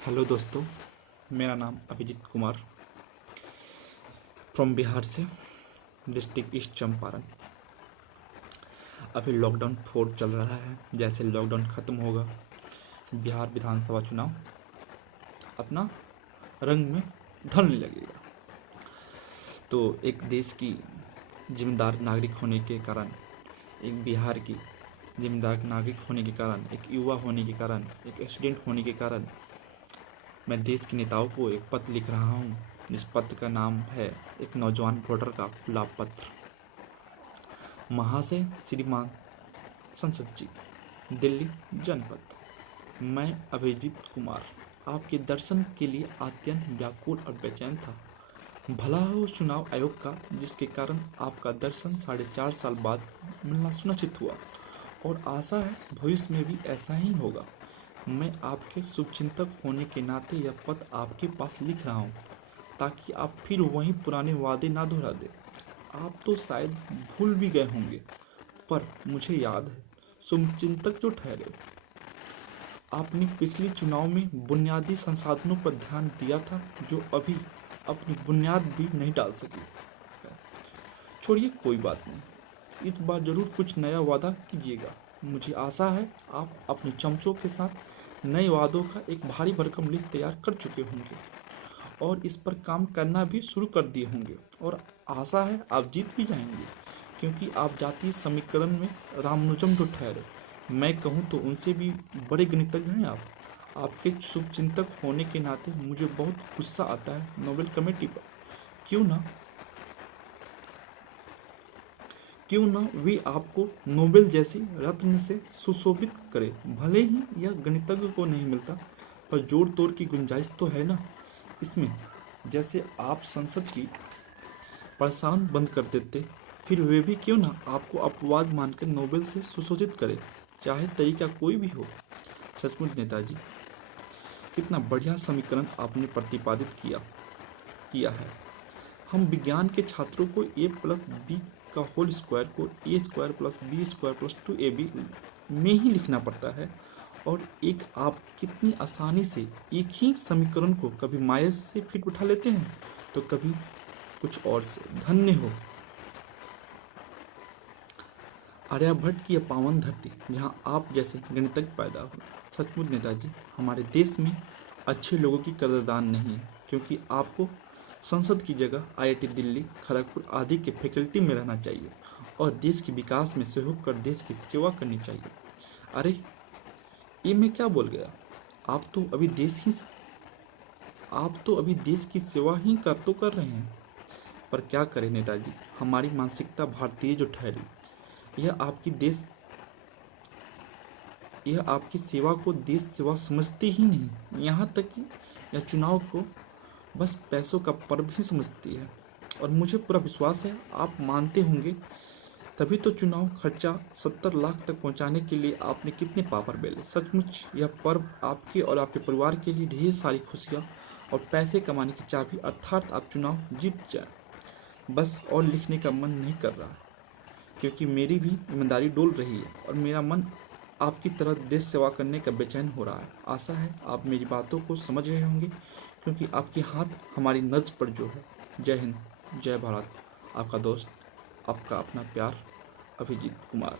Hello दोस्तों, मेरा नाम अभिजीत कुमार फ्रॉम बिहार से, डिस्ट्रिक्ट ईस्ट चंपारण। अभी लॉकडाउन 4 चल रहा है। जैसे लॉकडाउन ख़त्म होगा, बिहार विधानसभा चुनाव अपना रंग में ढलने लगेगा। तो एक देश की जिम्मेदार नागरिक होने के कारण, एक बिहार की जिम्मेदार नागरिक होने के कारण, एक युवा होने के कारण, एक स्टूडेंट होने के कारण मैं देश के नेताओं को एक पत्र लिख रहा हूँ। इस पत्र का नाम है एक नौजवान वोटर का खुला पत्र। महाशय श्रीमान संसद जी, दिल्ली जनपद, मैं अभिजीत कुमार आपके दर्शन के लिए अत्यंत व्याकुल और बेचैन था। भला हो चुनाव आयोग का, जिसके कारण आपका दर्शन 4.5 साल बाद मिलना सुनिश्चित हुआ, और आशा है भविष्य में भी ऐसा ही होगा। मैं आपके शुभचिंतक होने के नाते यह पत्र आपके पास लिख रहा हूँ, ताकि आप फिर वही पुराने वादे ना दोहरा दें। आप तो शायद भूल भी गए होंगे, पर मुझे याद है शुभचिंतक जो ठहरे। आपने पिछले चुनाव में बुनियादी संसाधनों पर ध्यान दिया था, जो अभी अपनी बुनियाद भी नहीं डाल सकी। छोड़िए, कोई बात नहीं, इस बार जरूर कुछ नया वादा कीजिएगा। मुझे आशा है आप अपने चमचों के साथ नए वादों का एक भारी भरकम लिस्ट तैयार कर चुके होंगे और इस पर काम करना भी शुरू कर दिए होंगे, और आशा है आप जीत भी जाएंगे, क्योंकि आप जातीय समीकरण में रामानुजम जो ठहरे, मैं कहूँ तो उनसे भी बड़े गणितज्ञ हैं आप। आपके शुभचिंतक होने के नाते मुझे बहुत गुस्सा आता है नोबेल कमेटी पर। क्यों ना वे आपको नोबेल जैसी रत्न से सुशोभित करे। भले ही यह गणितज्ञ को नहीं मिलता, पर जोड़ तोड़ की गुंजाइश तो है ना इसमें। जैसे आप संसद की प्रसारण बंद कर देते, फिर वे भी क्यों ना आपको अपवाद मानकर नोबेल से सुशोभित करे, चाहे तरीका कोई भी हो। सचमुच नेताजी, कितना बढ़िया समीकरण आपने प्रतिपादित किया है। हम विज्ञान के छात्रों को a+b का होल स्क्वायर को a² + b² + 2ab में ही लिखना पड़ता है, और एक आप कितनी आसानी से एक ही समीकरण को कभी माइनस से फिट उठा लेते हैं, तो कभी कुछ और से। धन्य हो आर्यभट्ट की यह पावन धरती, जहाँ आप जैसे गणितज्ञ पैदा हुए। सचमुच नेताजी, हमारे देश में अच्छे लोगों की कदरदान नहीं है, क्योंकि आपको संसद की जगह IIT दिल्ली, खड़गपुर आदि के फैकल्टी में रहना चाहिए और देश के विकास में सहयोग कर देश की सेवा करनी चाहिए। अरे, ये मैं क्या बोल गया? आप तो अभी देश की सेवा ही कर रहे हैं। पर क्या करें नेताजी, हमारी मानसिकता भारतीय जो ठहरी, यह आपकी सेवा को देश सेवा समझती ही नहीं। यहाँ तक कि यह चुनाव को बस पैसों का पर्व ही समझती है। और मुझे पूरा विश्वास है आप मानते होंगे, तभी तो चुनाव खर्चा 70 लाख तक पहुंचाने के लिए आपने कितने पापड़ बेले। सचमुच यह पर्व आपके और आपके परिवार के लिए ढेर सारी खुशियाँ और पैसे कमाने की चाबी, अर्थात आप चुनाव जीत जाए। बस और लिखने का मन नहीं कर रहा, क्योंकि मेरी भी ईमानदारी डोल रही है और मेरा मन आपकी तरह देश सेवा करने का बेचैन हो रहा है। आशा है आप मेरी बातों को समझ रहे होंगे, क्योंकि आपके हाथ हमारी नब्ज पर जो है। जय हिंद, जय भारत। आपका दोस्त, आपका अपना प्यार, अभिजीत कुमार।